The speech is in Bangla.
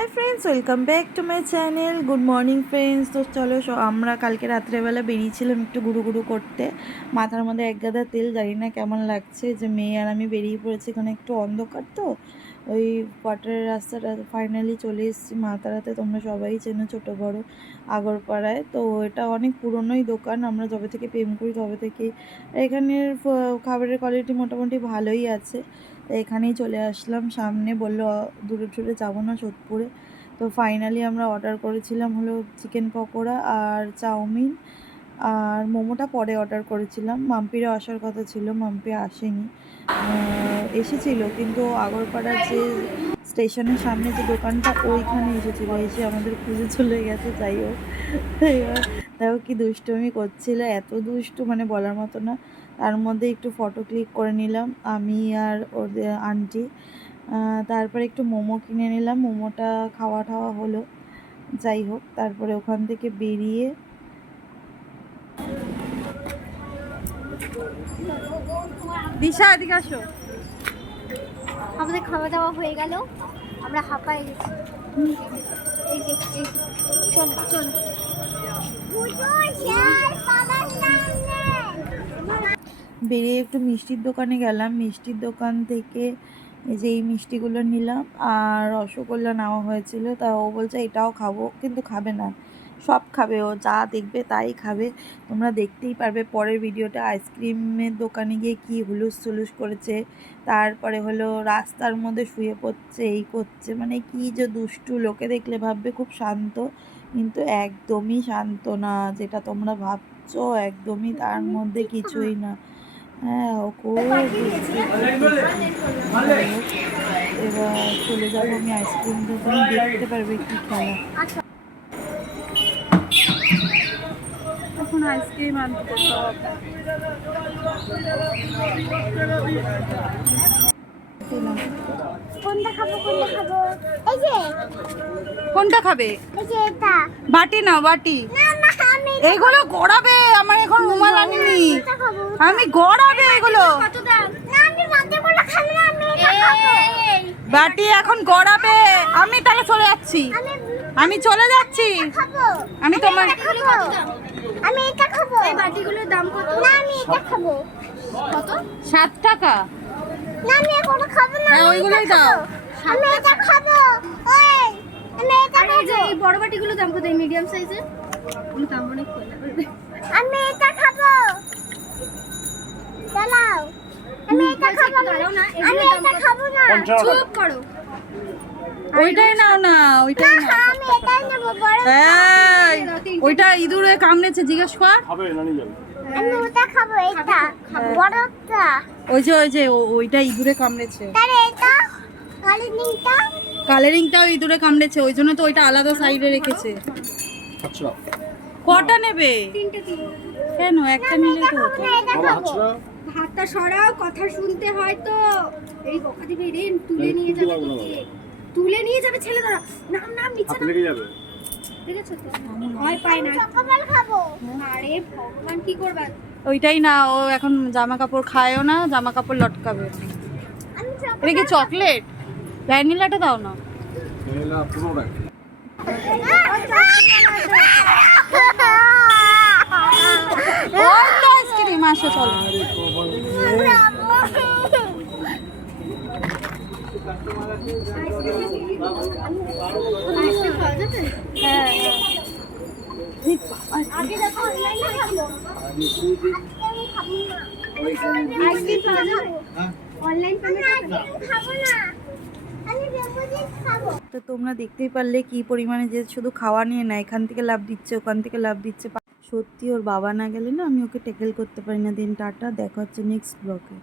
Hi friends, welcome back to my channel. Good morning friends. তো চলো, আমরা কালকে রাত্রেবেলা বেরিয়েছিলাম একটু গুরু করতে। মাথার মধ্যে এক গাদা তেল, জানি না কেমন লাগছে। যে মেয়ে আর আমি বেরিয়ে পড়েছি, এখানে একটু অন্ধকার, তো ওই কোয়ার্টারের রাস্তাটা ফাইনালি চলে এসেছি মাতারাতে। তোমরা সবাই চেনো, ছোটো বড় আগরপাড়ায়। তো এটা অনেক পুরনোই দোকান, আমরা যবে থেকে প্রেম করি তবে থেকে এখানের খাবারের কোয়ালিটি মোটামুটি ভালোই আছে। তো এখানেই চলে আসলাম। সামনে বললো দূরে দূরে যাবো না, সোদপুরে। তো ফাইনালি আমরা অর্ডার করেছিলাম হলো চিকেন পকোড়া আর চাউমিন, আর মোমোটা পরে অর্ডার করেছিলাম। মাম্পিরও আসার কথা ছিল, মাম্পি আসেনি। এসেছিল কিন্তু আগরপাড়ার যে স্টেশনের সামনে যে দোকানটা, ওইখানে এসেছিলো, এসে আমাদের খুঁজে চলে গেছে। যাই হোক, এবার দেখো কি দুষ্টুমি করছিল, এত দুষ্টু মানে বলার মতো না। তার মধ্যে একটু ফটো ক্লিক করে নিলাম আমি আর ওদের আন্টি। তারপরে একটু মোমো কিনে নিলাম, মোমোটা খাওয়া টাওয়া হলো। যাই হোক, তারপরে ওখান থেকে বেরিয়ে দিশা এদিকে আসো। আমাদের খাওয়া দাওয়া হয়ে গেল, আমরা হাঁপায়ে গেছি। এই যে চল চল। বেরিয়ে একটু মিষ্টির দোকানে গেলাম। মিষ্টির দোকান থেকে এই যে এই মিষ্টিগুলো নিলাম, আর রসগোল্লা নেওয়া হয়েছিল। তা ও বলছে এটাও খাবো, কিন্তু খাবে না, সব খাবে ও, যা দেখবে তাই খাবে। তোমরা দেখতেই পারবে পরের ভিডিওটা। আইসক্রিমের দোকানে গিয়ে কি হুলুস থুলুস করেছে, তারপরে হলো রাস্তার মধ্যে শুয়ে পড়ছে, এই করছে, মানে কি যে দুষ্টু। লোকে দেখলে ভাববে খুব শান্ত, কিন্তু একদমই শান্ত না, যেটা তোমরা ভাবছো একদমই তার মধ্যে কিছুই না। হ্যাঁ, ও খুব এবার চলে যাবো আমি আইসক্রিম দোকানে, দেখতে পারবে কি খেলা। এখন আইসক্রিম আনতে সব কোনটা খাবো কোনটা খাবো? এই যে কোনটা খাবে? এই যে এটা। বাটি নাও, বাটি। না না, আমি এইগুলো গড়াবে, আমার এখন রুমাল আনিনি। এটা খাবো। আমি গড়াবে এগুলো। কত দাম? না আমি বাটিগুলো খাবো না, আমি এটা খাবো। বাটি এখন গড়াবে। আমি তাহলে চলে যাচ্ছি, আমি চলে যাচ্ছি। খাবো আমি তোমার আমি এটা খাবো। এই বাটিগুলোর দাম কত? না আমি এটা খাবো। কত? 7 টাকা। না আমি এগুলো খাবো না। হ্যাঁ, ওইগুলোই দাও। আমি এটা খাবো। ওই আমি এটা খাবো। এই বড় বাটিগুলোর দাম কত? এই মিডিয়াম সাইজের ওগুলো দাম অনেক কম। আমি এটা খাবো। চালাও। আমি এটা খাবো না। আমি এটা খাবো না। চুপ করো। ওইটাই নাও না, ওইটাই নাও। আমি এটাই নেব। বড় এই ওইটা ইঁদুরে কামড়েছে, জিজ্ঞেস কর। খাবে না নিয়ে যাবে। আমি ওটা খাবো, এটা বড়টা। ওই যে ওইটা ইঁদুরে কামড়েছে। তাহলে এটা কালিনিংটা। কালারিংটাও ইঁদুরে কামড়েছে, ওই জন্য তো ওইটা আলাদা সাইডে রেখেছে। আচ্ছা কটা নেবে? তিনটে কেন, একটা নিলে তো হতো। বাবা আচ্ছা হাতটা সরাও, কথা শুনতে হয় তো। এই বকা দিবে রে, তুলে নিয়ে যাবে তোকে। তুলে নিয়ে যাবে ছেলে ধরা। নাম নাম নিচে হাতে লেগে যাবে। দেখেছো তো? ভয় পায় না। চকোবল খাবো। আরে ভগবান, কি করবা? ওইটাই না, ও এখন জামা কাপড় খায়ও না, জামা কাপড় লটকাবে। আমি এটা কি চকলেট? ভ্যানিলাটা দাও না। এলা পুরোটা ওই তো আইসক্রিম, আসো চলো। হ্যাঁ, আগে দেখো অনলাইনে খাবো। আমি খাবো না। আইসক্রিম পাওয়া যাবে? অনলাইন পেমেন্ট খাবো না। আমি বেবুজি খাবো। তো তোমরা দেখতেই পারলে কি পরিমাণে যে শুধু খাওয়া নিয়ে না, এখান থেকে লাভ দিচ্ছে, ওখান থেকে লাভ দিচ্ছে। সত্যি ওর বাবা না গেলে না আমি ওকে ট্যাকেল করতে পারি না। দিন টাটা, দেখা হচ্ছে নেক্সট ব্লগে।